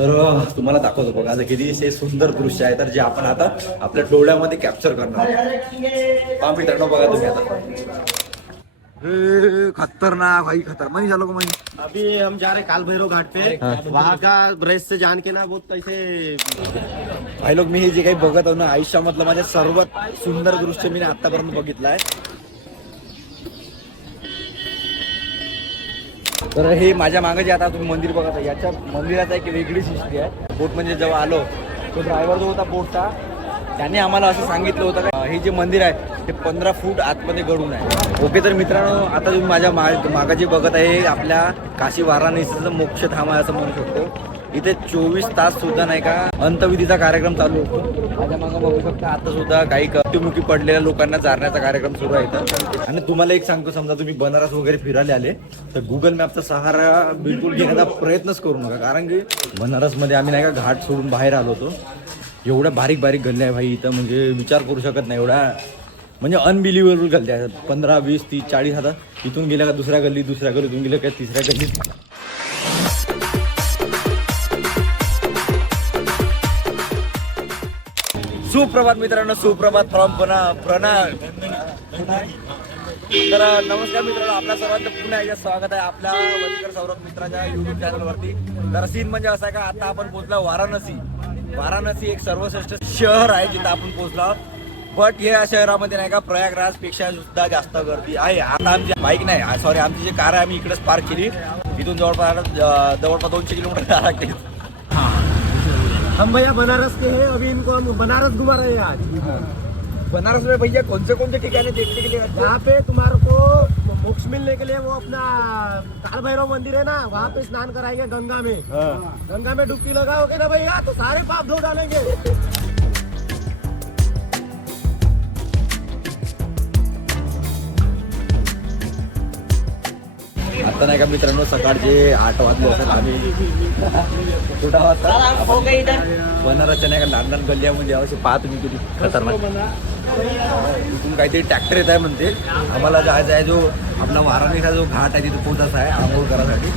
तर तुम्हाला दाखवतो बघा आता किती हे सुंदर दृश्य आहे तर जे आपण आता आपल्या डोळ्यामध्ये कॅप्चर करणार पहा मित्रांनो बघा तुम्ही आता खतरनाक भाई खतरनाक मनी चलो मनी अभी हम जा रहे काल भैरव घाट पे वहाँ का ब्रेस से जान के ना बहुत कैसे भाई लोक मी हे जे काही बघत आहो ना आयुष्यामधलं माझ्या सर्वात सुंदर दृश्य मी आतापर्यंत बघितलं आहे. तर हे माझ्या मागे जे आता तुम्ही मंदिर बघत आहे याच्या मंदिराचा एक वेगळीच हिस्ट्री आहे. बोट म्हणजे जेव्हा आलो तो ड्रायव्हर जो होता बोटचा त्याने आम्हाला असं सांगितलं होतं का हे जे मंदिर आहे ते 15 फूट आतमध्ये गडून आहे. ओके तर मित्रांनो आता तुम्ही माझ्या मागं जे बघत आहे आपल्या काशी वाराणसीचं मोक्षधाम आहे असं म्हणू शकतो. इथे 24 तास सुद्धा नाही का अंतविधीचा कार्यक्रम चालू होतो. माझ्या मागं बघू शकता आता सुद्धा काही मृत्युमुखी पडलेल्या लोकांना जारण्याचा कार्यक्रम सुरू आहे इथं. आणि तुम्हाला एक सांगतो समजा तुम्ही बनारस वगैरे फिरायला आले तर गुगल मॅपचा सहारा बिलकुल घेण्याचा प्रयत्नच करू नका कारण की बनारसमध्ये आम्ही नाही का घाट सोडून बाहेर आलो होतो. एवढ्या बारीक बारीक गल्ल्या आहे भाई इथं म्हणजे विचार करू शकत नाही एवढा म्हणजे अनबिलिव्हेबल गल्ल्या आहेत. 15, 20, 30, 40 आता इथून गेल्या का दुसऱ्या गल्लीतून गेलं का तिसऱ्या गल्लीत. सुप्रभात मित्रांनो सुप्रभात फ्रॉम प्रणाम. तर नमस्कार मित्रांनो आपल्या सर्वांचं पुन्हा एकदा स्वागत आहे आपल्या वलीकर सौरभ मित्राच्या युट्यूब चॅनलवरती. तर सीन म्हणजे असं आहे का आता आपण पोहोचलो वाराणसी एक सर्वश्रेष्ठ शहर आहे जिथं आपण पोहोचलो आहोत. बट या शहरामध्ये नाही का प्रयागराज पेक्षा सुद्धा जास्त गर्दी आहे. आता आमची बाईक नाही सॉरी आमची जी कार आहे आम्ही इकडेच पार्क केली. इथून जवळपास 200 किलोमीटर जावं लागते. हम भैया बनारस के हैं अभी इनको हम बनारस घुमा रहे हैं आज. बनारस में भैया कौन से ठिकाने देखने के लिए यहाँ पे तुम्हारे को मोक्ष मिलने के लिए वो अपना काल भैरव मंदिर है ना वहाँ पे स्नान कराएंगे गंगा में. गंगा में डुबकी लगाओगे ना भैया तो सारे पाप धो डालेंगे. आता नाही का मित्रांनो सकाळचे 8 वाजले असतात. आम्ही कुठं वाजता बनारसच्या नाही का लहान गल्ल्यामध्ये असे पाहा तुम्ही किती खतरनाक. इथून काहीतरी ट्रॅक्टर येत आहे म्हणते आम्हाला जायचा आहे जो आपला वाराणसीचा जो घाट आहे तिथे पोहोचायचा आहे आंघोळ करायसाठी.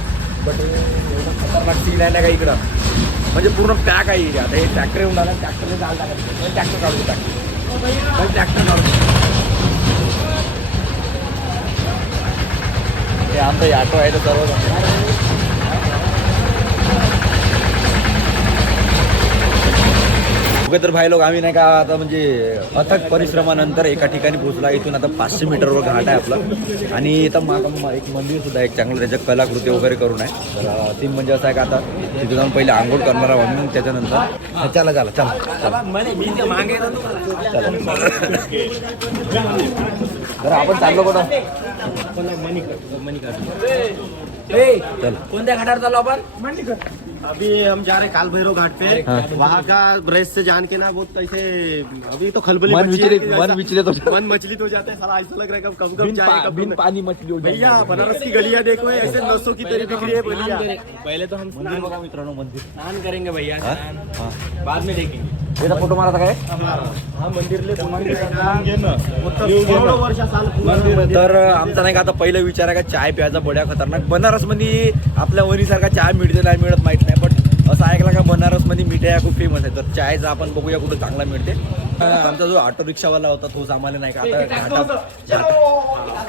बट एवढं खतरनाक सीन आहे ना का इकडं म्हणजे पूर्ण पॅक आहे इथे. आता हे ट्रॅक्टर येऊन आला ट्रॅक्टरने जाल टाकायचं ट्रॅक्टर काढतो ट्रॅक्टर काढतो. हे आमचं ऑटो आहे तर सर्व तर भाई लोक आम्ही नाही का आता म्हणजे अथक परिश्रमानंतर एका ठिकाणी पोहोचला. इथून आता 500 मीटरवर घाट आहे आपला आणि इथं एक मंदिर सुद्धा एक चांगलं त्याच्या कलाकृती वगैरे करून आहे. तर तीन म्हणजे असं आहे का आता तिथे जाऊन पहिले आंघोळ करणार आहोत मग त्याच्यानंतर चला तर आपण चाललो कुठं कोणत्या घाटावर चाललो आपण. अभी हम जा रहे काल भैरव घाट पे वहाँ का ब्रेस से जान के ना बहुत कैसे अभी तो खलबली मन मछली तो जाता है साला ऐसा लग रहा है कब जाएगा बिन पानी मछली भैया. बनारस की गलियां देखो ऐसे नसों की तरह दिख रही है गलियां. पहले तो हम बघा मित्रांनो मंदिर स्नान करेंगे भैया बाद में देखेंगे. याचा फोटो मारायचा काय हा मंदिरले तर आमचा नाही का आता पहिला विचार आहे का चाय प्यायचा बड्या खतरनाक. बनारसमध्ये आपल्या वरीसारखा चाय मिळते नाही मिळत माहित नाही बट असं ऐकलं का बनारसमध्ये मिठाया खूप फेमस आहे. तर चायचा आपण बघूया कुठं चांगला मिळते. आमचा जो ऑटो रिक्षावाला होता तोच आम्हाला नाही का आता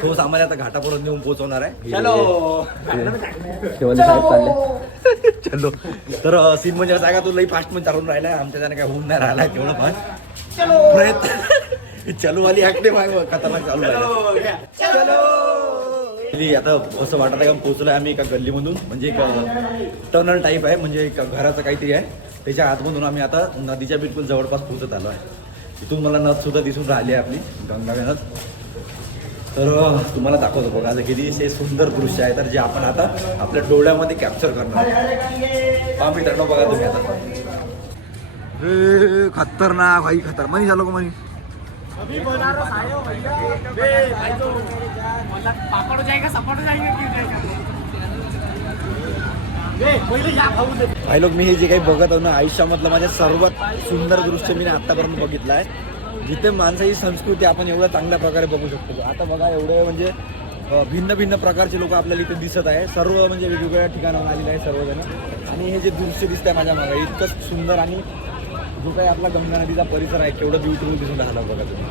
तोच आम्हाला आता घाटापर्यंत नेऊन पोहोचवणार आहे. चलो तर सीन म्हणजे असं आहे का तो लई फास्ट मध्ये चालून राहिलाय आमच्या त्याने काय होऊन नाही राहिलाय तेवढं पण प्रयत्न चलो वाली ऍक्टिव्ह आहे खतरनाक चालू आहे. आता असं वाटत आहे का पोहोचलोय आम्ही एका गल्लीमधून म्हणजे एक टनल टाईप आहे म्हणजे एक घराचं काहीतरी आहे त्याच्या आतमधून आम्ही आता नदीच्या बिलकुल जवळपास पोहोचत आलो आहे. इथून मला नद सुद्धा दिसून राहिली आहे आपली गंगा नद. तर तुम्हाला दाखवतो बघा आता किती हे सुंदर दृश्य आहे तर जे आपण आता आपल्या डोळ्यामध्ये कॅप्चर करणार पहा मित्रांनो बघा तुम्ही आता खतरनाक भाई खतरनाक मनी झालो का मनी अभी बनारस आए हो भैया पापड़ हो जाएगा सपाट हो जाएगा. भाई लोक मी हे जे काही बघत आहो ना आयुष्यामधलं माझ्या सर्वात सुंदर दृश्य मी आतापर्यंत बघितलं आहे जिथे माणसाची संस्कृती आपण एवढ्या चांगल्या प्रकारे बघू शकतो. आता बघा एवढे म्हणजे भिन्न भिन्न प्रकारचे लोक आपल्याला इथे दिसत आहे. सर्व म्हणजे वेगवेगळ्या ठिकाणाहून आलेले आहे सर्वजण. आणि हे जे दृश्य दिसत आहे माझ्या मागे इतकं सुंदर आणि जो काही आपला गंगा नदीचा परिसर आहे केवढं ब्युटिफुल दिसून राहिला बघा तुम्ही.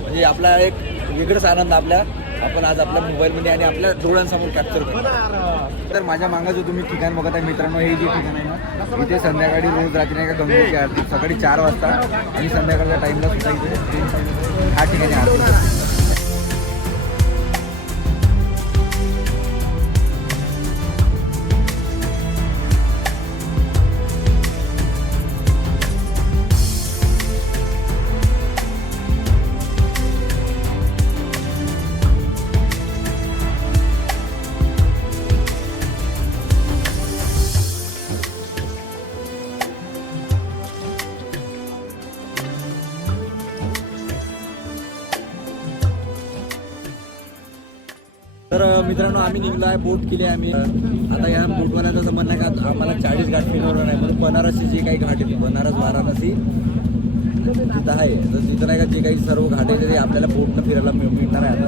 म्हणजे आपला एक वेगळाच आनंद आपण आज आपल्या मोबाईलमध्ये आणि आपल्या डोळ्यांसमोर कॅप्चर करतो. तर माझ्या मागं जो तुम्ही ठिकाण बघत आहे मित्रांनो, हे जे ठिकाण आहे ना इथे संध्याकाळी रोज रात्री नाही का गंगेची आरती सकाळी 4 वाजता आणि संध्याकाळच्या टाईमला सुद्धा इथे ह्या ठिकाणी आरती असते. तर मित्रांनो आम्ही निघलो आहे, बोट केली आहे आम्ही. आता या बोटवाल्याचं असं म्हणणं आहे का आम्हाला 40 घाट फिरवणार नाही म्हणून बनारसची जे काही घाट आहे बनारस वाराणसी तिथं आहे. तर तिथं नाही का जे काही सर्व घाट आहे ते आपल्याला बोटनं फिरायला मिळणार आहे आता.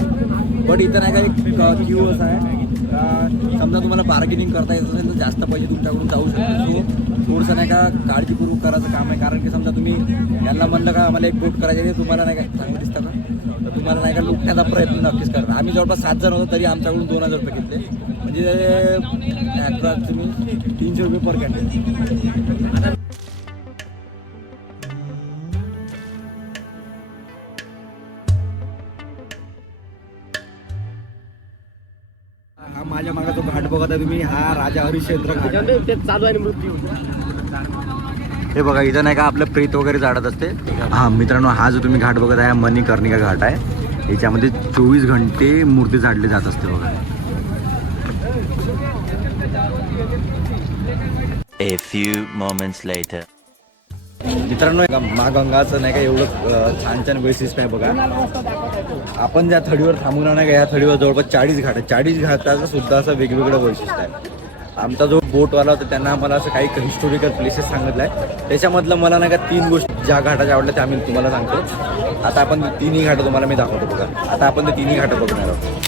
बट इथं नाही का एक क्यू असं आहे का समजा तुम्हाला बार्गेनिंग करता येत असेल तर जास्त पैसे तुमच्याकडून जाऊ शकतो. सो थोडंसं नाही का काळजीपूर्वक करायचं काम आहे. कारण की समजा तुम्ही यांना म्हणलं का आम्हाला एक बोट करायची आहे तुम्हाला नाही का चांगलं दिसतं का तर तुम्हाला नाही का लुटण्याचा प्रयत्न नक्कीच करा. आम्ही जवळपास 7 जण होतो तरी आमच्याकडून 2000 रुपये घेतले. म्हणजे तुम्ही 300 रुपये पर कॅन्डल. हा माझ्या मागे जो घाट बघत आहे तुम्ही हा राजा हरिश्चंद्र घाट ते चालू आहे मृत्यू. हे बघा इथं नाही का आपलं प्रेत वगैरे झाडत असते. हा मित्रांनो हा जो तुम्ही घाट बघत आहे हा मणिकर्णिका घाट आहे. याच्यामध्ये 24 घंटे मूर्ती झाडली जात असते बघा. A few moments later. मित्रांनो मा गंगाचं नाही का एवढं छान छान वैशिष्ट्य आहे बघा. आपण ज्या थडीवर थांबून नाही का या थडीवर जवळपास 40 घाट आहे. 40 घाटाचं सुद्धा असं वेगवेगळं वैशिष्ट्य आहे. आमचा जो बोटवाला होता त्यांना आम्हाला असं काही हिस्टोरिकल प्लेसेस सांगितलं आहे. त्याच्यामधलं मला नाही का 3 गोष्टी ज्या घाटाच्या आवडल्या त्या आम्ही तुम्हाला सांगतो. आता आपण तिन्ही घाटं तुम्हाला मी दाखवतो बघा. आता आपण ते तिन्ही घाटं बघणार आहोत.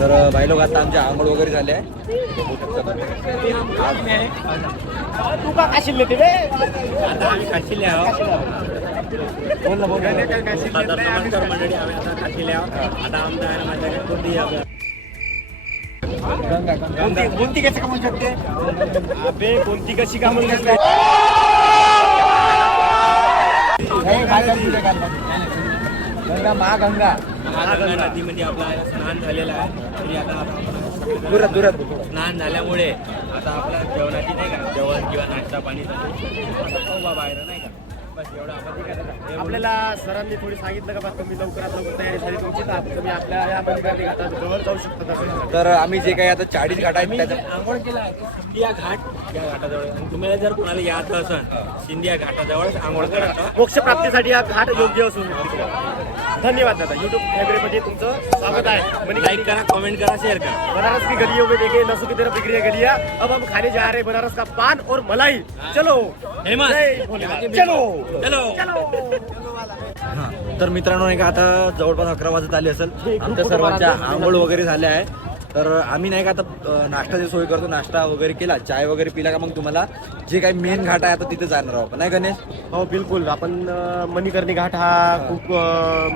तर बाई लोक आता आमच्या आंघोळ वगैरे झाले आहे. तू का काशील ते बे? आता आम्ही काशीले आहोत. बोल ना बोल ना. नमस्कार मंडळी, आम्ही आता काशीले आहोत. आता आमचा आहे माझ्याकडे कोणती गंगा गंगा कोणती कशी का म्हणू शकते अबे कोणती कशी का म्हणू शकते. गंगा महागंगा गंगा नदीमध्ये आपला स्नान झालेला आहे. तरी आता आपण दुरात दुरात स्नान झाल्यामुळे आता आपल्या जेवणाची नाही का जेवण किंवा नाश्ता पाणी बाहेर नाही का बस एवढं आपण करायचं. आपल्याला सरांनी थोडी सांगितलं का बा तुम्ही लवकरात लवकर तयारी झाली तुमची तर तुम्ही आपल्या या मंदिरात घाटात जवळ जाऊ शकता. तर आम्ही जे काही आता 40 घाट आहेत आम्ही त्याच्या आंघोळ केला आहे सिंधिया घाट या घाटाजवळ. आणि तुम्हाला जर कोणाला याद असेल सिंधिया घाटाजवळच आंघोळ करायचं. मोक्ष प्राप्तीसाठी हा घाट योग्य असून धन्यवाद दादा. यूट्यूब फॅमिलीमध्ये तुमचं स्वागत आहे. लाईक करा, कमेंट करा, शेअर करा. बनारस की गलियों में देखे नसों की तरफ बिखरी है गलियां. अब हम खाने जा रहे हैं बनारस का पान और मलाई. चलो हेमंत. जय भोलेनाथ. चलो चलो. हां तर मित्रांनो नाही का आता जवळपास 11 वाजत आली असेल. आमच्या सर्वांच्या आंघोळ वगैरे झाल्या आहे. तर आम्ही नाही का आता नाश्ताची सोय करतो. नाश्ता वगैरे केला, चाय वगैरे पिला का मग तुम्हाला जे काही मेन घाट आहे आता तिथे जाणार आहोत नाही गणेश. हो बिलकुल. आपण मणिकर्णी घाट हा खूप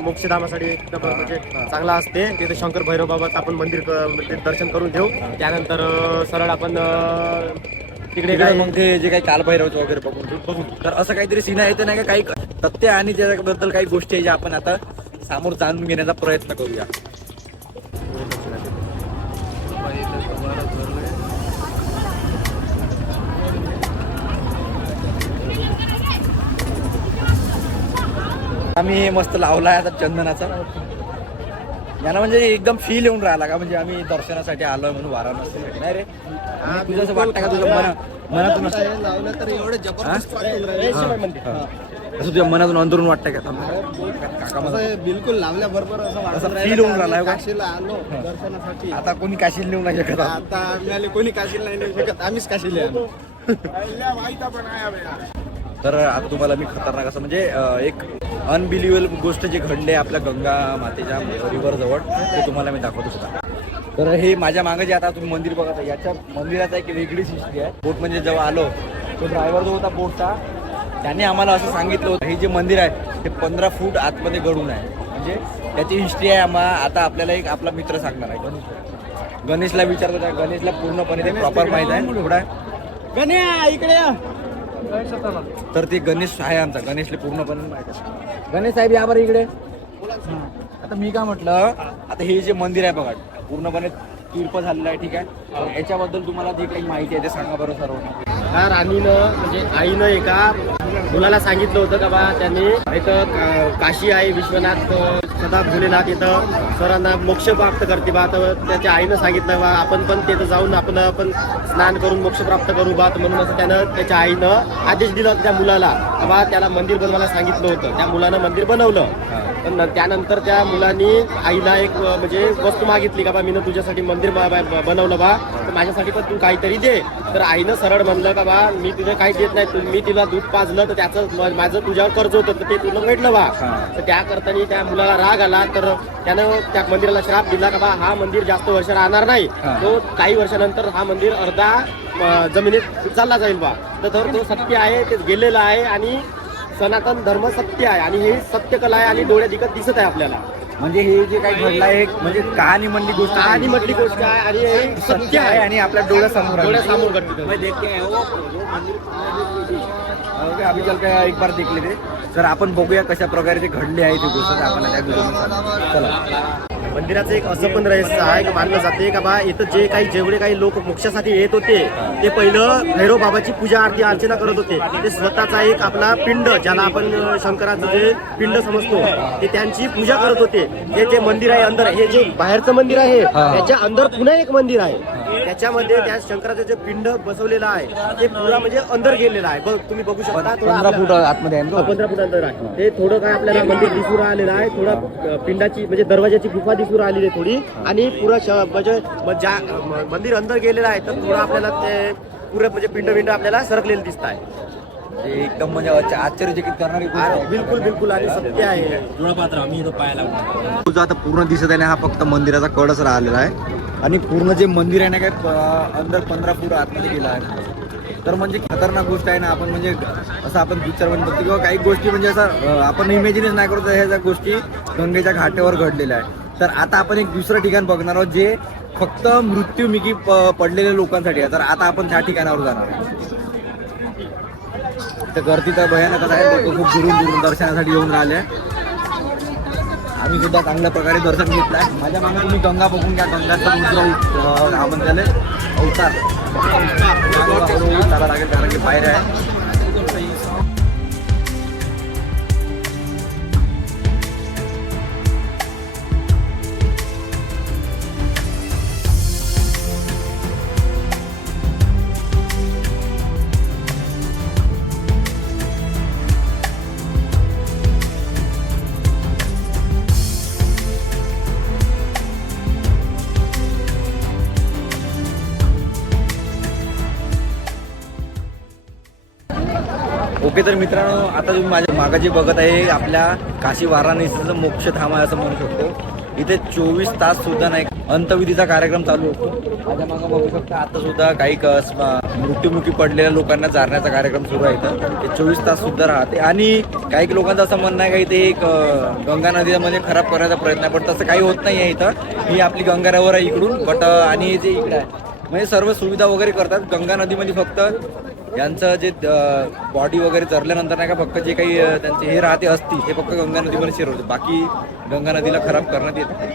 मोक्षधामासाठी एकदम म्हणजे चांगला असते. तिथे शंकर भैरव बाबाचं आपण मंदिर दर्शन करून घेऊ. त्यानंतर सरळ आपण तिकडे तिकडे मग ते जे काही कालभैरवचं वगैरे बघू. तर असं काहीतरी सीन आहे ते नाही का काही तथ्य आणि त्याच्याबद्दल काही गोष्टी आहे ज्या आपण आता समोर जाणून घेण्याचा प्रयत्न करूया. आम्ही मस्त लावलाय आता चंदनाचा. यांना म्हणजे एकदम फील येऊन राहिला का म्हणजे आम्ही दर्शनासाठी आलोय म्हणून वाराणसीसाठी नाही रे. म्हणजे तुझं असं वाटतं का तुझ्या मनातून लावलं तर एवढं जबरदस्त वाटेल रे. असं तुझ्या मनातून अंदरून वाटतं का काका मला असं बिलकुल लावल्याबरोबर असं असं वाटत feel होऊन राहिलं आहे का? काशीला आलो दर्शनासाठी. आता कोणी काशीला नेऊ नाही शकत आता आम्हाला कोणी काशीला नाही नेऊ शकत, आम्हीच काशीला आलो. तर आता तुम्हाला मी खतरनाक असं म्हणजे एक अनबिलिव्हेबल गोष्ट जे घडले आपल्या गंगा मातेच्या रिव्हर जवळ ते तुम्हाला मी दाखवतो सुद्धा. तर हे माझ्या मागे जे आता तुम्ही मंदिर बघत आहे याच्या मंदिराचा एक वेगळीच हिस्ट्री आहे. बोट म्हणजे जेव्हा आलो तो ड्रायव्हर जो होता बोटचा त्याने आम्हाला असं सांगितलं होतं हे जे मंदिर आहे ते 15 फूट आतमध्ये गडून आहे. म्हणजे त्याची हिस्ट्री आहे. आता आपल्याला एक आपला मित्र सांगणार आहे. गणेशला विचारतो त्या गणेशला पूर्णपणे ते प्रॉपर माहीत आहे. थोडा गण्या इकडे या. तर ते गणेश आहे आमचा. गणेशला पूर्णपणे माहिती आहे. गणेश साहेब या बरं इकडे. आता मी काय म्हटलं आता हे जे मंदिर आहे बघा पूर्णपणे तीर्प झालेलं आहे. ठीक आहे. तर याच्याबद्दल तुम्हाला जी काही माहिती आहे ते सांगा बरं सर्व. हा राणीनं म्हणजे आईनं एका मुलाला सांगितलं होतं का बा त्यांनी इथं काशी आहे विश्वनाथ सदा भोलेनाथ इथं सरांना मोक्ष प्राप्त करते बा. तर त्याच्या आईनं सांगितलं बा आपण पण तिथं जाऊन आपण स्नान करून मोक्ष प्राप्त करू बा. म्हणून असं त्यानं त्याच्या आईनं आदेश दिला त्या मुलाला बा त्याला मंदिर बनवायला सांगितलं होतं. त्या मुलानं मंदिर बनवलं. पण त्यानंतर त्या मुलांनी आईला एक म्हणजे वस्तू मागितली का बा मी तुझ्यासाठी मंदिर बनवलं बा तर माझ्यासाठी पण तू काहीतरी दे. तर आईनं सरळ म्हणलं का बा मी तुझं काही देत नाही. मी तिला दूध पाजलं तर त्याचं माझं तुझ्यावर कर्ज होतं तर ते तुला भेटलं बा. तर त्या करताना त्या मुलाला राग आला तर त्यानं त्या मंदिराला श्राप दिला का बा हा मंदिर जास्त वर्ष राहणार नाही. तो काही वर्षानंतर हा मंदिर अर्धा जमिनीत चालला जाईल बा. तर तो सत्य आहे ते गेलेलं आहे आणि सनातन धर्म सत्य आहे आणि हे सत्य कला आहे आणि डोळ्या दिसत आहे आपल्याला. म्हणजे हे जे काही घडलं आहे म्हणजे कहाणी म्हणली गोष्ट कहाणी म्हटली गोष्ट आहे आणि हे सत्य आहे आणि आपल्या डोळ्यासमोर आहे. डोळ्यासमोर घडते. अभी चल काय एक बार देखले ते. तर आपण बघूया कशा प्रकारे ते घडले आहे ती गोष्ट आपण त्या व्हिडिओमध्ये. चला. मंदिराचं एक असं पण रहस्य आहे का मानलं जाते का बा इथं जेवढे काही लोक मोक्षासाठी येत होते ते पहिलं भैरव बाबाची पूजा आरती अर्चना करत होते. ते स्वतःचा एक आपला पिंड ज्याला आपण शंकराचं जे पिंड समजतो ते त्यांची पूजा करत होते. हे जे मंदिर आहे अंदर हे जे बाहेरचं मंदिर आहे त्याच्या अंदर पुन्हा एक मंदिर आहे. त्याच्यामध्ये त्या शंकराचं जे पिंड बसवलेलं आहे ते पुरा म्हणजे अंदर गेलेलं आहे. बघ तुम्ही बघू शकता 15 फूट आतमध्ये आहे ना. 15 फूट अंदर आहे. ते थोडं काय आपल्याला मंदिर दिसून राहिलेलं आहे. थोडं पिंडाची म्हणजे दरवाजाची गुफा दिसून राहिलेली आहे थोडी आणि पुरं म्हणजे मंदिर अंदर गेलेलं आहे तर थोडं आपल्याला ते पुरं म्हणजे पिंड आपल्याला सरकलेलं दिसत आहे. एकदम म्हणजे आश्चर्यचकित करणारी गोष्ट आहे. बिलकुल बिलकुल आणि सत्य आहे. जुळपात्र आम्ही इथं पाहायला तुझं आता पूर्ण दिसत आहे ना हा फक्त मंदिराचा कडच राहिलेला आहे आणि पूर्ण जे मंदिर आहे ना काय अंदर 15 फूट आतमध्ये गेला आहे. तर म्हणजे खतरनाक गोष्ट आहे ना. आपण म्हणजे असं आपण पिक्चर मध्ये बघतो किंवा काही गोष्टी म्हणजे असं आपण इमॅजिनच नाही करतो ह्या गोष्टी गंगेच्या घाटावर घडलेल्या आहे. तर आता आपण एक दुसरं ठिकाण बघणार आहोत जे फक्त मृत्यूमुखी पडलेल्या लोकांसाठी आहे. तर आता आपण त्या ठिकाणावर जाणार आहे. तर गर्दी तर भयानकच आहे. लोक खूप दुरून दर्शनासाठी येऊन राहिले. आम्ही सुद्धा चांगल्या प्रकारे दर्शन घेतलं आहे. माझ्या मागे तुम्ही गंगा बघून घ्या. गंगाचा दुसरा आपण त्याला अवतार चाला लागेल कारण की बाहेर आहे. ओके तर मित्रांनो आता तुम्ही माझ्या मागं जे बघत आहे आपल्या काशी वाराणसीचं मोक्षधाम आहे असं म्हणू शकतो. इथे 24 तास सुद्धा नाही अंतविधीचा कार्यक्रम चालू असतो. माझ्या मागं बघू शकता आता सुद्धा काही मृत्युमुखी पडलेल्या लोकांना जारण्याचा कार्यक्रम सुरू आहे. इथं ते 24 तास सुद्धा राहते आणि काही लोकांचं असं म्हणणं आहे का इथे एक गंगा नदीमध्ये खराब करण्याचा प्रयत्न आहे. पण तसं काही होत नाही आहे. इथं ही आपली गंगा रिव्हर आहे इकडून बट आणि जे इकडे आहे म्हणजे सर्व सुविधा वगैरे करतात. गंगा नदीमध्ये फक्त यांचं जे बॉडी वगैरे चरल्यानंतर नाही का फक्त जे काही त्यांचे हे राहते असती ते फक्त गंगा नदीमध्ये शिरवते. बाकी गंगा नदीला खराब करण्यात येत नाही.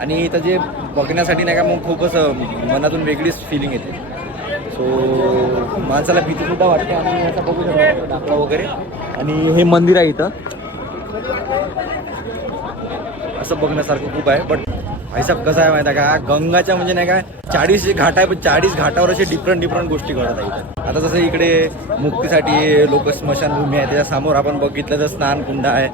आणि इथं जे बघण्यासाठी नाही का मग खूप असं मनातून वेगळीच फिलिंग येते. सो माणसाला भीतीसुद्धा वाटते. आणि असं बघू शकतो टाकला वगैरे आणि हे मंदिर आहे इथं असं बघण्यासारखं खूप आहे. बट भाईसाहेब कसं आहे माहिती आहे का, गंगाच्या म्हणजे नाही का 40 घाट आहे, पण 40 घाटावर असे डिफरंट गोष्टी घडत आहेत. आता जसं इकडे मुक्तीसाठी लोक स्मशानभूमी आहे, त्याच्या समोर आपण बघितलं तर स्नानकुंड आहे,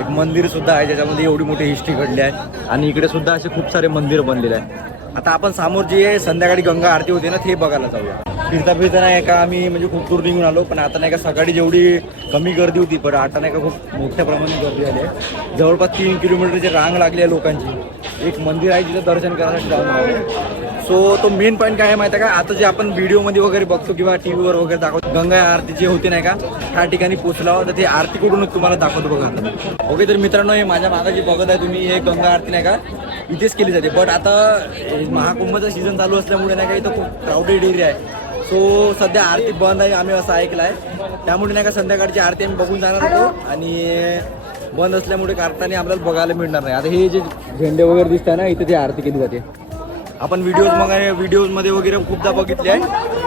एक मंदिर सुद्धा आहे ज्याच्यामध्ये एवढी मोठी हिस्ट्री घडली आहे. आणि इकडे सुद्धा असे खूप सारे मंदिर बनलेले आहे. आता आपण समोर जी आहे संध्याकाळी गंगा आरती होते ना, ते बघायला जाऊया. फिरता नाही का आम्ही म्हणजे खूप दूर निघून आलो, पण आता नाही का सकाळी जेवढी कमी गर्दी होती, पण आता नाही का खूप मोठ्या प्रमाणात गर्दी आली आहे. जवळपास 3 किलोमीटरची रांग लागली आहे लोकांची. एक मंदिर आहे जिथं दर्शन करायला जाऊन आलो. सो तो मेन पॉईंट काय आहे माहिती आहे का, आता जे आपण व्हिडिओमध्ये वगैरे बघतो किंवा टीव्हीवर वगैरे दाखवतो, गंगा आरती जे होते नाही का, त्या ठिकाणी पोहोचला तर ते आरतीकडूनच तुम्हाला दाखवतो बघा आता. ओके, तर मित्रांनो, हे माझ्या मागे जे बघत आहे तुम्ही, हे गंगा आरती नाही का इथेच केली जाते. बट आता महाकुंभचा सीझन चालू असल्यामुळे नाही का इथं खूप क्राऊडेड एरिया आहे. सो सध्या आरती बंद आहे, आम्ही असं ऐकलं आहे. त्यामुळे नाही का संध्याकाळची आरती आम्ही बघून जाणार होतो, आणि बंद असल्यामुळे करताना आपल्याला बघायला मिळणार नाही. आता हे जे झेंडे वगैरे दिसत आहे ना, इथे ती आरती केली जाते. आपण व्हिडिओजमध्ये वगैरे खूपदा बघितले आहे,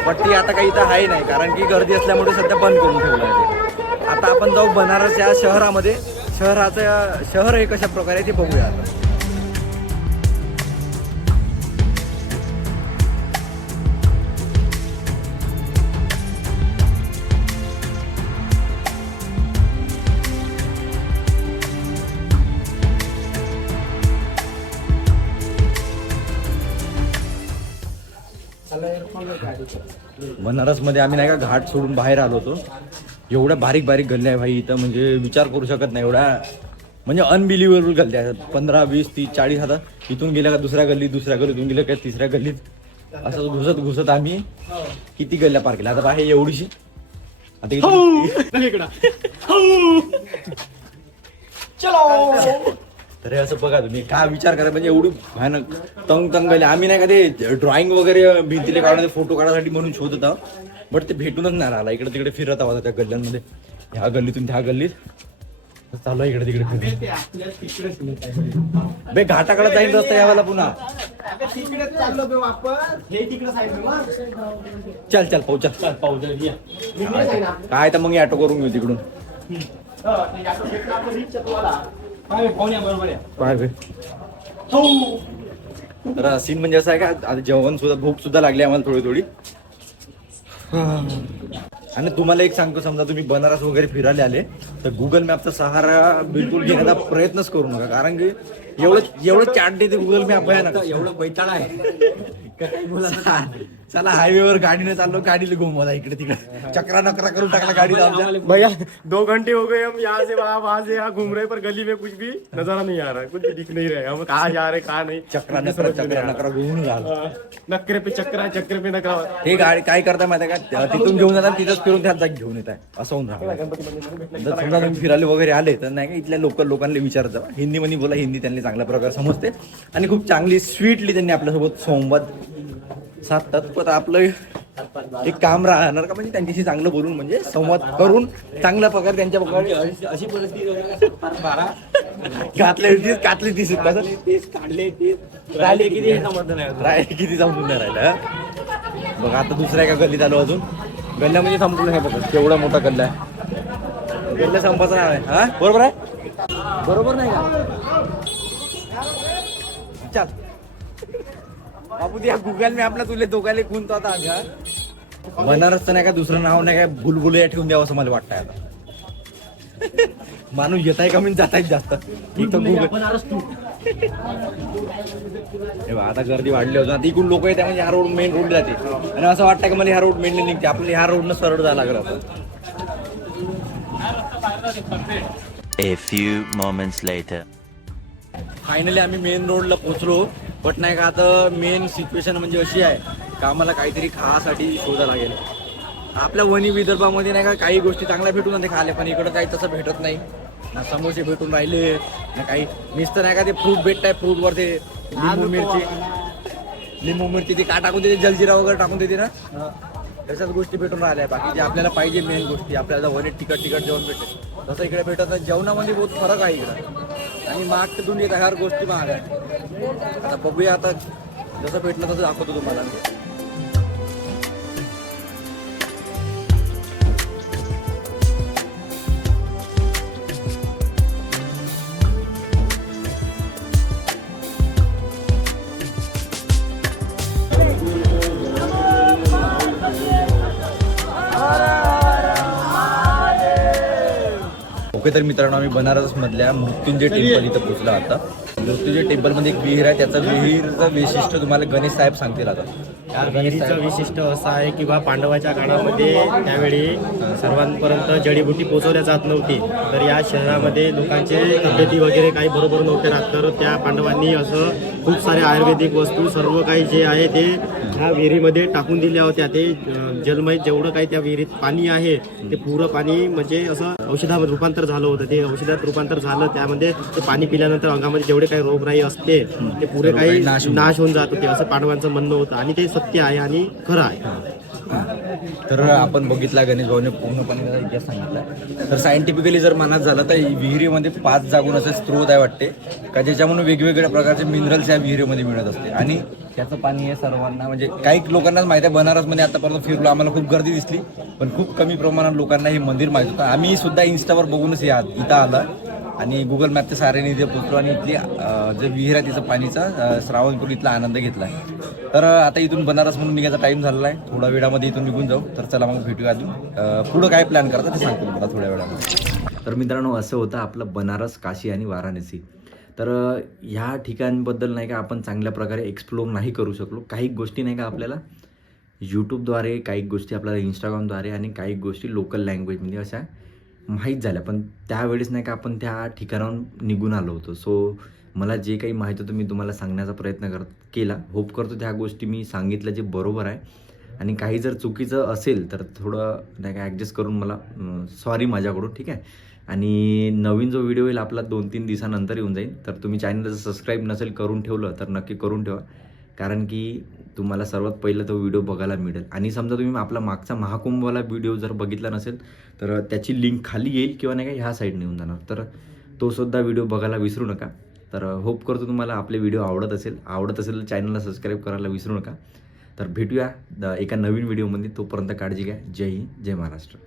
बट ती आता काही इथं आहे नाही, कारण की गर्दी असल्यामुळे सध्या बंद करून ठेवलं आहे. आता आपण जाऊ बनारस या शहरामध्ये. शहर हे कशा प्रकारे ते बघूया आता. बनारसमध्ये आम्ही नाही का घाट सोडून बाहेर आलो होतो. एवढ्या बारीक गल्ल्या आहे भाई इथं, म्हणजे विचार करू शकत नाही. एवढ्या म्हणजे अनबिलिव्हेबल गल्ल्या आहेत. 15, 20, 30, 40 आता इथून गेल्या का दुसऱ्या गल्लीतून गेल्या का तिसऱ्या गल्लीत, असं घुसत आम्ही किती गल्ल्या पार केल्या. आता बाहेर एवढीशी आता तर असं बघा तुम्ही, काय विचार करा, म्हणजे एवढी भयानक तंग गल्ल्या. आम्ही नाही का ते ड्रॉइंग वगैरे भिंतीले काढून फोटो काढायसाठी म्हणून शोधत आहोत, बट ते भेटूनच नाही राहिला. इकडे तिकडे फिरत आहोत त्या गल्ल्यांमध्ये, ह्या गल्लीतून त्या गल्लीत चालू आहे, इकडे तिकडे बे घाटाकडे जाईल रस्ता यावाला पुन्हा. चल पाहू काय तर मग ऑटो करून घेऊ तिकडून. तर सीन म्हणजे असं आहे का, आता जेवण सुद्धा, भूक सुद्धा लागली आम्हाला थोडी. आणि तुम्हाला एक सांगतो, समजा तुम्ही बनारस वगैरे फिरायला आले तर गुगल मॅपचा सहारा बिलकुल घेण्याचा प्रयत्नच करू नका, कारण की एवढं चाट देते गुगल मॅप भयानक. एवढं बैताळ आहे. चला हायवेवर गाडीने चाललो, गाडीला घुमवला इकडे तिकडे, चक्रा नकरा करून टाकला गाडी. भैया 2 घंटे हो गए हम यहाँ से वहाँ से यहाँ घूम रहे, पर गली में कुछ भी नजारा नहीं आ रहा है, कुछ भी दिख नहीं रहा है. हम कहाँ जा रहे कहाँ नाही. चक्रा नकरा घुमून झालं. नकरे पे नकरा. हे गाडी काय करता माहिती आहे का, तिथून घेऊन जातात, तिथंच फिरून त्यात जागी घेऊन येत आहे, असं होऊन राहिलं. जर समजा तुम्ही फिरायला वगैरे आले तर नाही का, इथल्या लोकल लोकांना विचारत जावा, हिंदी मध्ये बोला, हिंदी त्यांनी चांगल्या प्रकारे समजते, आणि खूप चांगली स्वीटली त्यांनी आपल्यासोबत संवाद साधतात. पण आपलं एक काम राहणार का, म्हणजे त्यांच्याशी चांगलं बोलून, म्हणजे संवाद करून चांगल्या प्रकारे त्यांच्या प्रकारे अशी परिस्थिती घातले कातले दिसत काढले राहिले किती समजलं नाही. किती समजून नाही राहिलं. बघा आता दुसऱ्या एका गल्लीत आलो, अजून गल्ल्या म्हणजे संपलं नाही. बघा केवढा मोठा गल्ला आहे, गल्ल्या संपायचा नाही. हा बरोबर आहे, बरोबर नाही का. चल बाबू त्या गुगल मॅपला तुले दोघाले गुंतो आता. बनारसचं नाही का दुसरं नाव नाही काय, भुलभुलैया ठेवून द्यावं असं मला वाटतंय आता. माणूस येत आहे कमी जात आहे जास्त. एक तर गुगल आता गर्दी वाढली होती, आता इकडून लोक येते, म्हणजे ह्या रोड मेन रोड जाते, आणि असं वाटतं की मला ह्या रोड मेनली निघते, आपल्याला ह्या रोडनं सरळ जायला लागलं आता. A few moments later. Finally आम्ही मेन रोडला पोहोचलो, बट नाही का आता मेन सिच्युएशन म्हणजे अशी आहे का, आम्हाला काहीतरी खासाठी शोधायला लागेल. आपल्या वणी विदर्भामध्ये नाही का काही गोष्टी चांगल्या भेटून ते खाले, पण इकडं काही तसं भेटत नाही ना. समोसे भेटून राहिले ना, काही नुसतं नाही का ते फ्रूट भेटत आहे, फ्रूटवर ते लिंबू मिरची ती का टाकून देते, जलजिरा वगैरे टाकून देते ना, तशाच गोष्टी भेटून राहिल्या. बाकी जे आपल्याला पाहिजे मेन गोष्टी, आपल्याला वणी तिखट जेवण भेटेल तसं इकडे भेटत नाही. जेवणामध्ये बहुत फरक आहे इकडं, आणि महाग तर दुनियेत हर गोष्टी महाग आहे. आता बघूया, आता जसं भेटलं तसं दाखवतो तुम्हाला. ओके, तर मित्रांनो आम्ही बनारसमधल्या मृत्युंजय टेम्पल इथं पोहोचलो आता. मृत्युंजय टेम्पलमध्ये एक विहीर आहे, त्याचं विहीरचं वैशिष्ट्य तुम्हाला गणेश साहेब सांगतील आता. या विहिरीचं विशिष्ट असं आहे की बा पांडवाच्या काळामध्ये त्यावेळी सर्वांपर्यंत जडीबुटी पोहोचवल्या जात नव्हती. तर या शहरामध्ये लोकांचे तब्येती वगैरे काही बरोबर नव्हते राहत, तर त्या पांडवांनी असं खूप सारे आयुर्वेदिक वस्तू सर्व काही जे आहे ते ह्या विहिरीमध्ये टाकून दिल्या होत्या. ते जलमय जेवढं काही त्या विहिरीत पाणी आहे ते पुरं पाणी म्हणजे असं औषधामध्ये रूपांतर झालं होतं. ते औषधात रूपांतर झालं, त्यामध्ये ते पाणी पिल्यानंतर अंगामध्ये जेवढे काही रोगराई असते ते पुरे काही नाश होऊन जात होते, असं पांडवांचं म्हणणं होतं. आणि ते सत्य आहे आणि खरं आहे. तर आपण बघितला गणेश भाऊने पूर्णपणे त्याचा इतिहास सांगितला. तर सायंटिफिकली जर मानत झालं तर विहिरीमध्ये 5 जागून असे स्त्रोत आहे वाटते का, ज्याच्यामुळे वेगवेगळ्या प्रकारचे मिनरल्स या विहिरीमध्ये मिळत असते. आणि त्याचं पाणी हे सर्वांना म्हणजे काही लोकांनाच माहिती आहे. बनारसमध्ये आतापर्यंत फिरलो, आम्हाला खूप गर्दी दिसली, पण खूप कमी प्रमाणात लोकांना हे मंदिर माहिती होतं. आम्ही सुद्धा इंस्टावर बघूनच इथं आलं आणि गुगल मॅपच्या सहाऱ्याने इथे पोहोचलो आणि इथली जे विहीर आहे तिचं पाणीचा श्रावण करून इथला आनंद घेतला. तर आता इथून बनारस म्हणून निघायचा टाईम झालेला आहे, थोड्या वेळामध्ये इथून निघून जाऊ. तर चला मग भेटूया अजून पुढं काय प्लॅन करता ते सांगतो मला थोड्या वेळामध्ये. तर मित्रांनो असं होतं आपलं बनारस, काशी आणि वाराणसी. तर ह्या ठिकाणबद्दल नाही का आपण चांगल्या प्रकारे एक्सप्लोर नाही करू शकलो. काही गोष्टी नाही का आपल्याला यूट्यूबद्वारे, काही गोष्टी आपल्याला इंस्टाग्रामद्वारे आणि काही गोष्टी लोकल लँग्वेजमध्ये अशा माहीत झाल्या, पण त्यावेळेस नाही का आपण त्या ठिकाणाहून निघून आलो होतो. सो मला जे काही माहीत होतं मी तुम्हाला सांगण्याचा प्रयत्न केला. होप करतो त्या गोष्टी मी सांगितलं जे बरोबर आहे, आणि काही जर चुकीचं असेल तर थोडं नाही का ॲडजस्ट करून मला सॉरी माझ्याकडून, ठीक आहे. आणि नवीन जो व्हिडिओ येईल आपला 2-3 दिवसानंतर येऊन जाईल. तर तुम्ही चॅनलला जर सबस्क्राईब नसेल करून ठेवलं तर नक्की करून ठेवा, कारण की तुम्हाला सर्वात पहिलं तो व्हिडिओ बघायला मिळेल. आणि समजा तुम्ही आपला मागचा महाकुंभवाला व्हिडिओ जर बघितला नसेल तर त्याची लिंक खाली येईल किंवा नाही का ह्या साईडने येऊन जाणार, तर तो सुद्धा व्हिडिओ बघायला विसरू नका. तर होप करतो तुम्हाला आपले व्हिडिओ आवडत असेल तर चॅनलला सबस्क्राईब करायला विसरू नका. तर भेटूया एका नवीन व्हिडिओमध्ये. तोपर्यंत काळजी घ्या. जय हिंद, जय महाराष्ट्र.